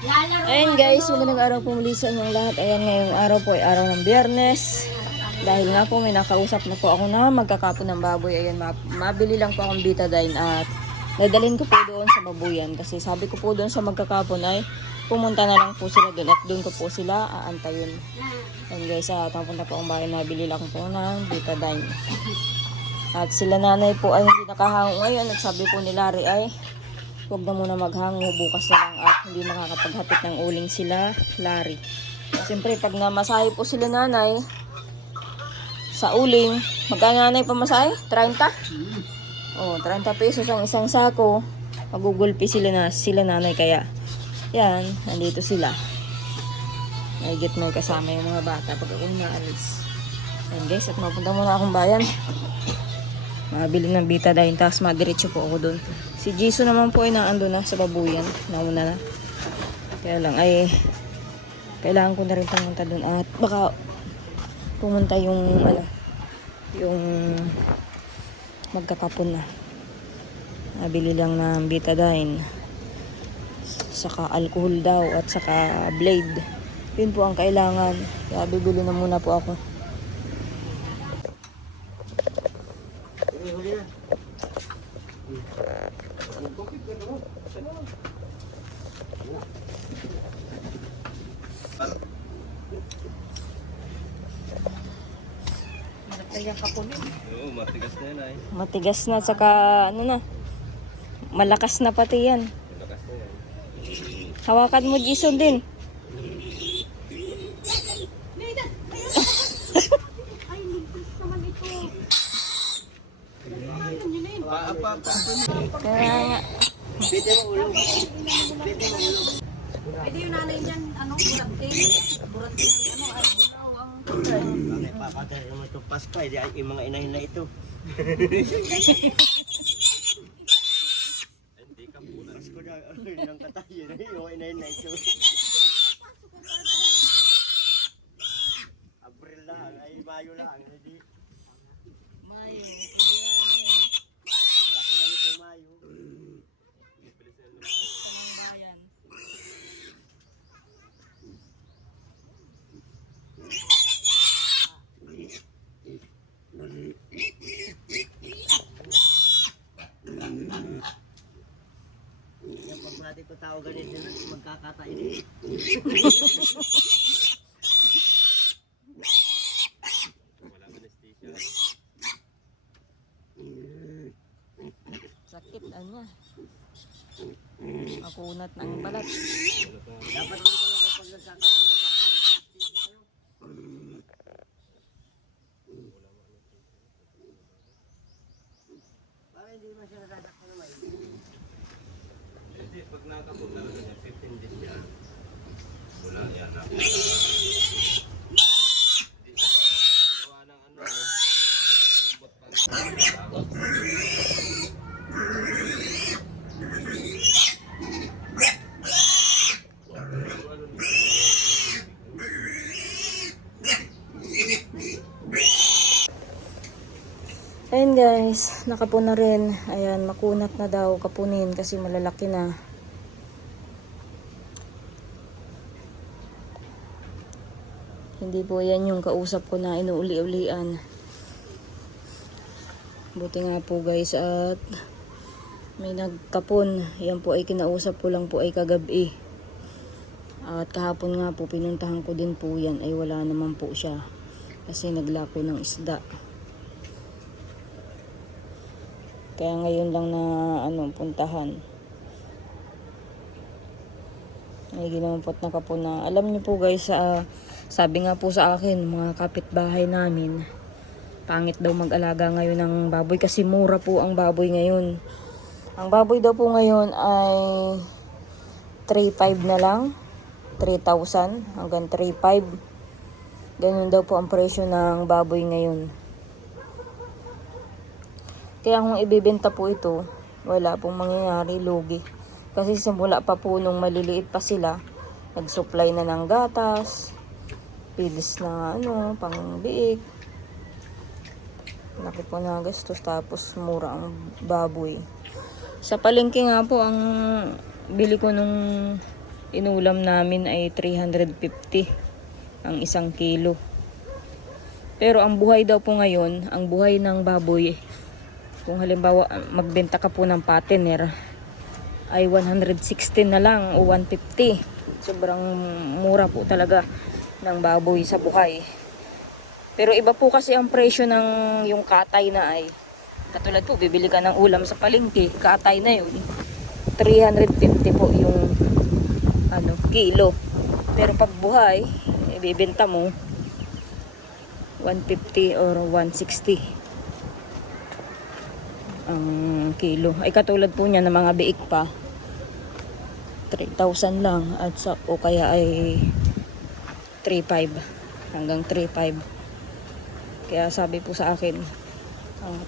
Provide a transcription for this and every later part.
Ayun guys, magandang araw po muli sa inyong lahat. Ayan, ngayong araw po ay araw ng Biyernes. Dahil nga po may nakausap na po ako na magkakapon ng baboy. Ayan, mabili lang po akong betadine at dadalhin ko po doon sa babuyan. Kasi sabi ko po doon sa magkakapon ay pumunta na lang po sila doon at doon ko po sila aantayin. Ayan guys, napunta po akong bahay, nabili lang po ng betadine. At sila nanay po ay hindi nakahango ngayon at sabi po ni Larry ay huwag na muna maghango, bukas na lang at hindi makakapaghatid ng uling sila Larry. Siyempre pag namasahe po sila nanay sa uling, magkano nanay pamasahe? 30? Oh, 30 pesos ang isang sako. Magugulpi sila nanay kaya yan, nandito sila. Nagigit mo kasama yung mga bata pag ako naalis. Ayan guys, at mapunta muna akong bayan. Mabili ng betadine, tapos madiretso po ako doon. Si Jisoo naman po ay naando na sa babuyan. Nauna na. Kaya lang ay kailangan ko na rin pumunta doon. At baka pumunta yung yung magkakapon na. Nabili lang ng betadine. Saka alcohol daw at saka blade. Yun po ang kailangan. Kaya bibili na muna po ako. Oo, matigas na yan ay. Matigas na, saka ano na. Malakas na pati yan. Malakas na yan. Hawakan mo, Jason din. Kaya nga. Pwede mo ulo. Pwede yung nanay niyan, burating ng ay bulaw ang Bakit papatay mo ito Pasko, ay yung mga inahin na ito. Hindi ka muna. Pasko na, ng katayin, yung mga inahin na ito. April lang, ay Mayo lang. Hindi. Mayo, pwede na ano yan. Wala ko na nito Mayo. Bayan. Yan, pag natin ko tao ganito na, magkakatain eh. Wala anesthesia. Sakit, ano. Makunat ng balat. Dapat mo talaga pag nagkakatain ng bago, anesthesia kayo. Para hindi mo siya nasasaktan naman. Hindi, pag nakapunta na siya, 15 days yan. Wala yan. Hindi siya nakakagawa ng ano. Malambot pa. Ayun guys, nakapon na rin. Ayan, makunat na daw kapunin kasi malalaki na. Hindi po yan yung kausap ko na inuuli-ulian. Buti nga po guys at may nagkapon. Yan po ay kinausap ko lang po ay kagabi. At kahapon nga po pinuntahan ko din po yan ay wala naman po siya. Kasi naglako ng isda. Kaya ngayon lang na puntahan. Ay ginampot na kapon na. Alam niyo po guys, sabi nga po sa akin, mga kapitbahay namin, pangit daw mag-alaga ngayon ng baboy kasi mura po ang baboy ngayon. Ang baboy daw po ngayon ay 3,500 na lang. 3,000 hanggang 3,500. Ganun daw po ang presyo ng baboy ngayon. Kaya kung ibibenta po ito, wala pong mangyayari, lugi. Kasi simula pa po nung maliliit pa sila, nag-supply na ng gatas, pilis na pang-biik. Laki po na gastos, tapos mura ang baboy. Sa palengke nga po, ang bili ko nung inulam namin ay 350 ang 1 kilo. Pero ang buhay daw po ngayon, ang buhay ng baboy, kung halimbawa magbenta ka po ng patiner, ay 160 na lang o 150. Sobrang mura po talaga ng baboy sa buhay. Pero iba po kasi ang presyo ng yung katay na ay, katulad po, bibili ka ng ulam sa palengke, katay na yun, 350 po yung kilo. Pero pag buhay, ibibenta mo 150 or 160 ang kilo. Ay katulad po niya ng mga biik pa, 3,000 lang at o kaya ay 3,500 hanggang 3,500. Kaya sabi po sa akin,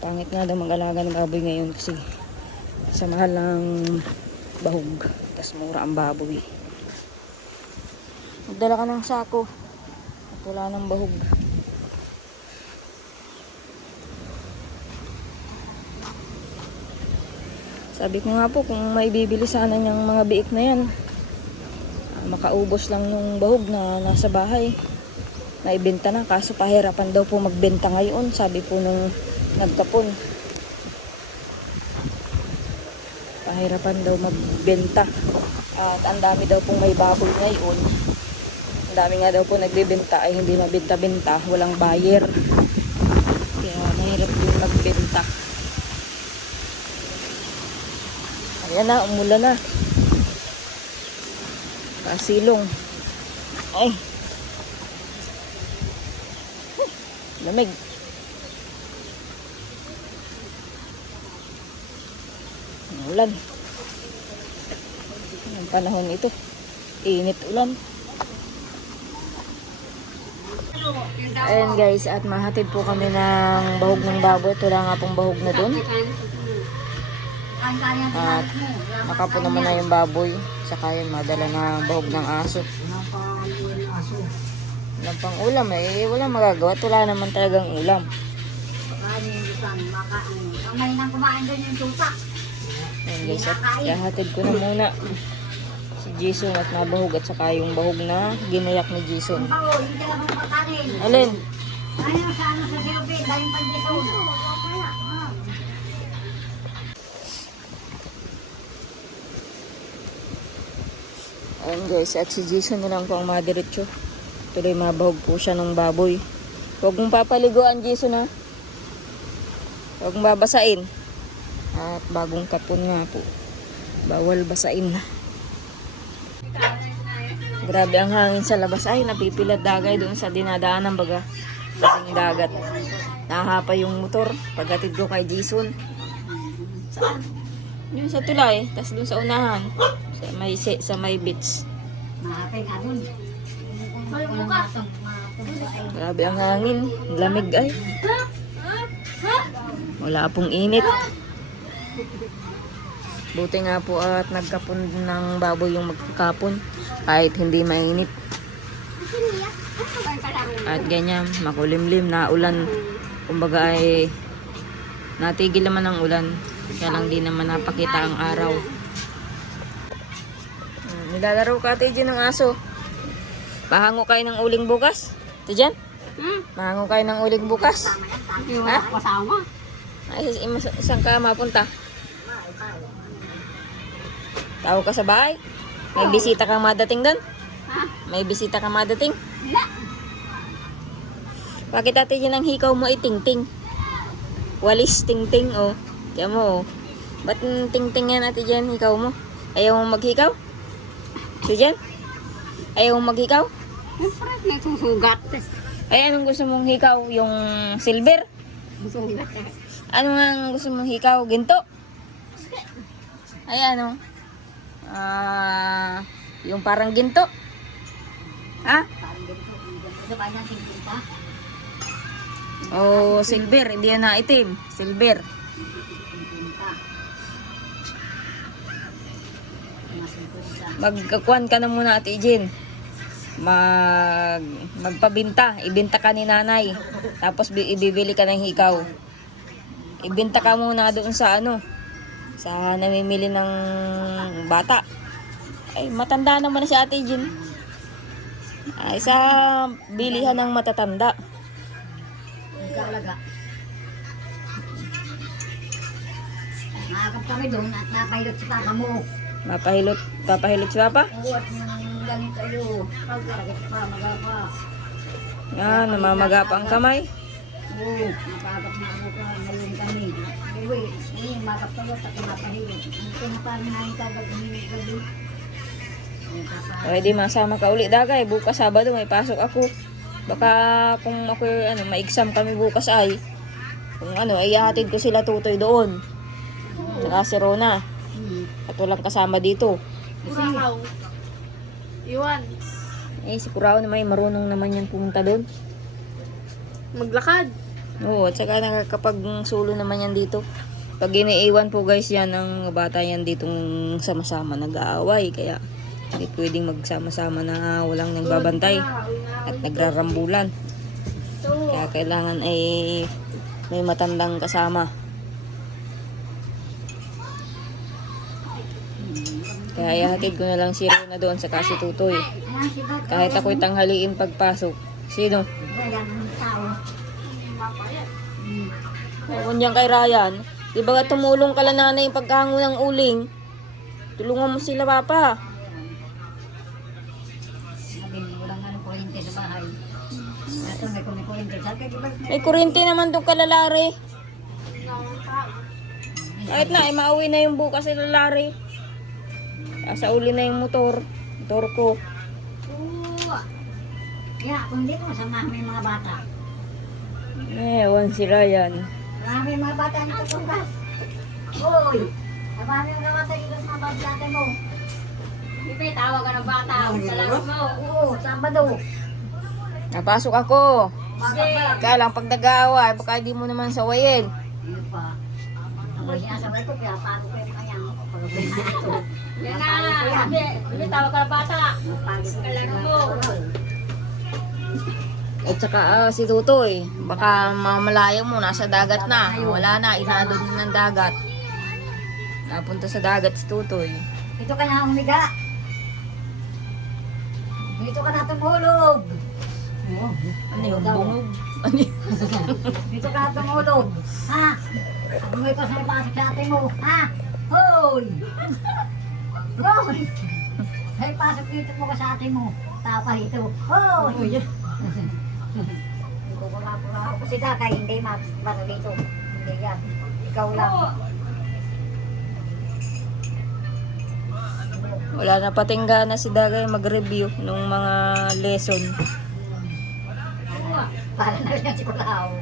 pangit nga daw mag-alaga ng baboy ngayon kasi sa mahal ng bahog, tas mura ang baboy. Magdala ka ng sako at wala ng bahog. Sabi ko nga po, kung may bibili sana niyang mga biik na yan, makaubos lang nung bahog na nasa bahay, naibenta na. Kaso pahirapan daw po magbenta ngayon, sabi po nung nagkapon. Pahirapan daw magbenta. At ang dami daw pong may baboy ngayon. Ang dami nga daw po nagbibenta ay hindi mabenta-benta, walang buyer. Kaya mahirap din magbenta. Ayan na, umulan na. Kasilong. Ay. Lamig. Ulan. Ang panahon ito. Init ulan. Ayan guys, at mahatid po kami ng bahog ng baboy. Ito lang nga pong bahog na dun. At nakapo naman na yung baboy. Saka yun, madala na bahog ng aso. Walang pang ulam eh. Walang magagawa. Wala naman talagang ulam. Ayan guys, at ihahatid ko na muna si Jason at nabahog at saka yung bahog na ginayak ni Jason. Alin? Ayan guys, at si Jason na lang po ang madiretso. Tuloy mabahog po siya ng baboy. Huwag mong papaliguan, Jason, ha. Huwag mong babasain. At bagong kapon nga po, bawal basain na. Grabe ang hangin sa labas. Ay, napipilad dagay doon sa dinadaanan baga. Kasing dagat. Nahapa yung motor paghatid ko kay Jason. Saan? Yun sa tulay, tas doon sa unahan. Sa may beach. Grabe ang hangin. Lamig ay. Wala pong init. Buti nga po at nagkapon ng baboy yung magkakapon. Kahit hindi mainit. At ganyan, makulimlim na ulan. Kumbaga ay natigil naman ang ulan. Kaya lang di naman napakita ang araw. Nilalaro ka ate dyan ng aso. Mahango kayo ng uling bukas? Ito dyan? Mahango kayo ng uling bukas? Ha? Kasama. Ay, saan ka mapunta? Tawag ka sa bahay? May bisita kang madating doon? Ha? May bisita kang madating? Wala. Bakit ate dyan ang hikaw mo ting-ting? Walis ting-ting oh. Diyan mo oh. Ba't ting-ting yan ate dyan hikaw mo? Ayaw mo maghikaw? So dyan? Ayaw mo maghikaw? Siyempre, may susugat. Ay anong gusto mong hikaw? Yung silver? Susugat. Ano nga ang gusto mong hikaw? Ginto? Ay ano? Yung parang ginto? Ha? Ito ba natin punta? Oh, silver, hindi yan na itim. Silver. Magkakuan ka na muna Ate Jen. Magpabinta. Ibinta ka ni nanay. Tapos ibibili ka ng hikaw. Ibinta ka muna doon sa sa namimili ng bata. Ay, matanda naman na si Ate Jean. Ay, sa bilihan ng matatanda. Nagkaalaga. Nakakap kami doon at napahilot si papa mo. Papahilot si Papa? Oo, at yung ganito sa'yo. Pagkaragit pa, magapa. Yan, namamaga pa ang kamay. Oo, nakakap na ako ka ngayon kami. Anyway, makapagod at napahilot. Ito na parang nahin kagad gabi. Pwede masama ka uli dagay. Bukas Sabado may pasok ako. Baka kung ako ma-exam kami bukas ay kung ay ihatid ko sila tutoy doon. Saka si Rona. At walang kasama dito. Kurakaw. Iwan. Si Kurao naman marunong naman yan pumunta doon. Maglakad. Oo, at saka nakakapag solo naman yan dito. Pag iniiwan po guys yan ng bata yan ditong sama-sama nag-aaway. Kaya hindi pwedeng magsama-sama na walang nagbabantay at nagrarambulan. Kaya kailangan ay may matandang kasama. Kaya ihatid ko na lang si Rona doon sa kasi Tutoy. Kahit ako'y tanghaliin pagpasok. Sino? Yan ang tao. Kung yan kay Ryan, di ba tumulong ka lang nanay yung pagkahango ng uling? Tulungan mo sila, Papa. Sabi, walang kuryente sa bahay. Ito, may kuryente. Sabi, di ba? May kuryente naman doon kalalari. Kahit na, mauwi na yung bukas sa lalari. Sa uli na yung motor ko. Oo. Kaya, kung di mo, samahan mo yung mga bata. Ewan si Ryan. Marami yung mga bata nito tungkas. Uy! Marami yung mga bata dito sa mga bata mo. Pipe, tawag ka ng bata. Salamat mo. Oo, Sabado. Napasok ako. Bakit? Kaya lang pag nag-aaway, baka di mo naman sawayin. Ano pa? Ako sinasabay ko, kaya paano ko yung kanyang pag-upin na ito. Yan na! Pipe, tawag ka ng bata. Kailangan mo. At saka si Tutoy, baka mamalayo mo, nasa dagat na. Wala na, inadod na ng dagat. Napunta sa dagat si Tutoy. Dito ka na humiga. Dito ka na tumulog. Ano yung bungog? Ano yun? Dito ka na tumulog. Ha? At mo ikaw sa pasok sa ate mo. Ha? Hoy! Hoy! Sa pasok dito mo ka sa ate mo. Tapa dito. Hoy! Pura-pura ako si Dakay. Hindi mabaro dito. Hindi yan. Ikaw lang. Wala na pating gana si Dagay mag-review ng mga lesson. Para na rin si Kulao.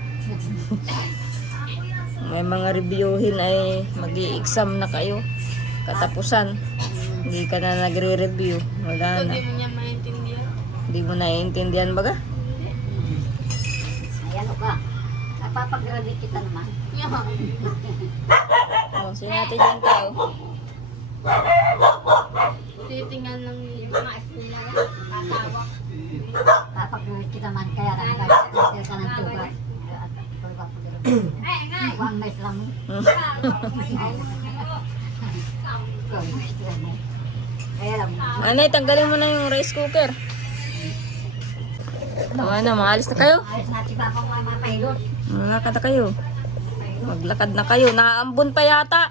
May mga reviewin ay mag-i-exam na kayo. Katapusan. Hindi ka na nagre-review. Wala na. Hindi mo niya maintindihan. Hindi mo naiintindihan baga? Ayan o ka. Napapag-graduate kita naman. Yan. Oh, sinati dyan tayo. Titingnan lang niya. Mga eskwela na. Patawak. Papag-graduate kita naman. Kaya nag-graduate ka ng tugas. One mes lang. Kaya lang. Anay, tanggalin mo na yung rice cooker. Ano, maalis na kayo? Ayos na si Papa mga mapahilot. Maglakad na kayo. Maglakad na kayo. Naaambon pa yata.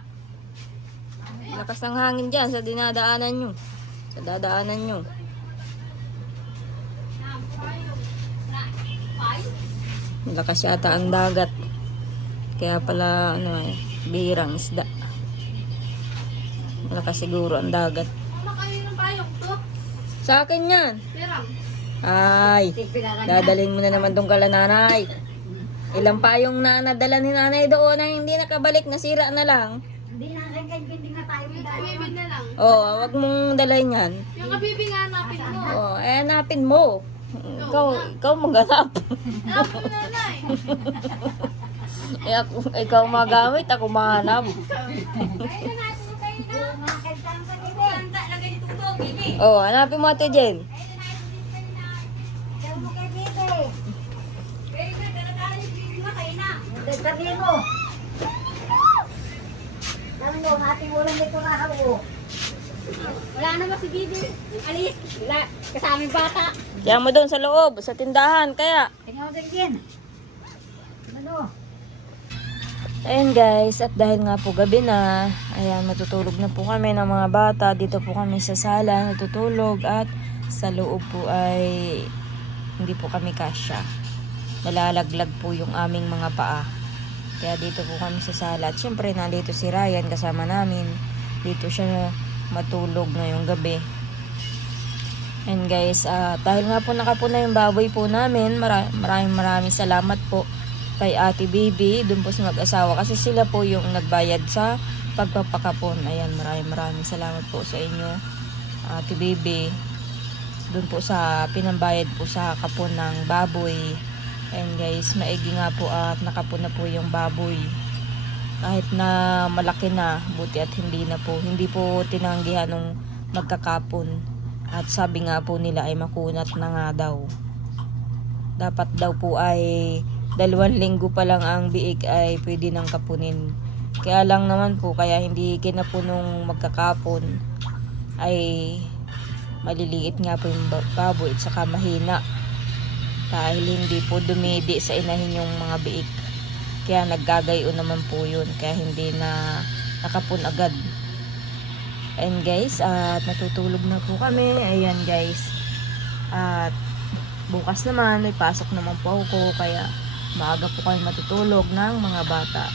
Lakas ng hangin dyan sa dinadaanan nyo. Sa dadaanan nyo. Lakas yata ang dagat. Kaya pala, bihirang isda. Malakas siguro ang dagat. Mama, kayo ng payong to. Sa akin yan. Perang. Ay, dadalhin mo na naman tong kala nanay. Ilang pa yung nadala ni nanay doon na hindi nakabalik, nasira na lang. Hindi na rin kayo binding na tayo. Kabibig na lang. Oh, wag mong dalhin yan. Yung kabibig nga hanapin mo. Oh, hanapin mo. Ikaw maghanap. Hanapin mo nanay. Ikaw magamit, ako mahanap. Oh, hanapin mo ate Jen. Sabihin mo. Sabihin mo, ating ulam dito na ako. Wala na ba si Bibi? Alis. Wala. Kasaming bata. Kaya mo doon sa loob, sa tindahan, kaya. Tingnan mo din. Ano? Ayan guys, at dahil nga po gabi na, ayan, matutulog na po kami ng mga bata. Dito po kami sa sala, natutulog, at sa loob po ay hindi po kami kasya. Nalalaglag po yung aming mga paa. Kaya dito po kami sa sala. At syempre, nandito si Ryan kasama namin. Dito siya matulog ngayong gabi. And guys, dahil nga po nakapuna yung baboy po namin, maraming salamat po kay Ate Baby, dun po sa mag-asawa, kasi sila po yung nagbayad sa pagpapakapon. Ayan, maraming salamat po sa inyo, Ate Baby, dun po sa pinambayad po sa kapon ng baboy. And guys, maigi nga po at nakapon na po yung baboy. Kahit na malaki na, buti at hindi po tinanggihan nung magkakapon. At sabi nga po nila ay makunat na nga daw. Dapat daw po ay 2 linggo pa lang ang biik ay pwede nang kapunin. Kaya lang naman po, kaya hindi kinapunong magkakapon ay maliliit nga po yung baboy at saka mahina. Dahil hindi po dumidi sa inahin yung mga biik. Kaya naggagayon naman po yun. Kaya hindi na nakapun agad. And guys, at natutulog na po kami. Ayan guys. At bukas naman, may pasok naman po ako. Kaya maaga po kami matutulog ng mga bata.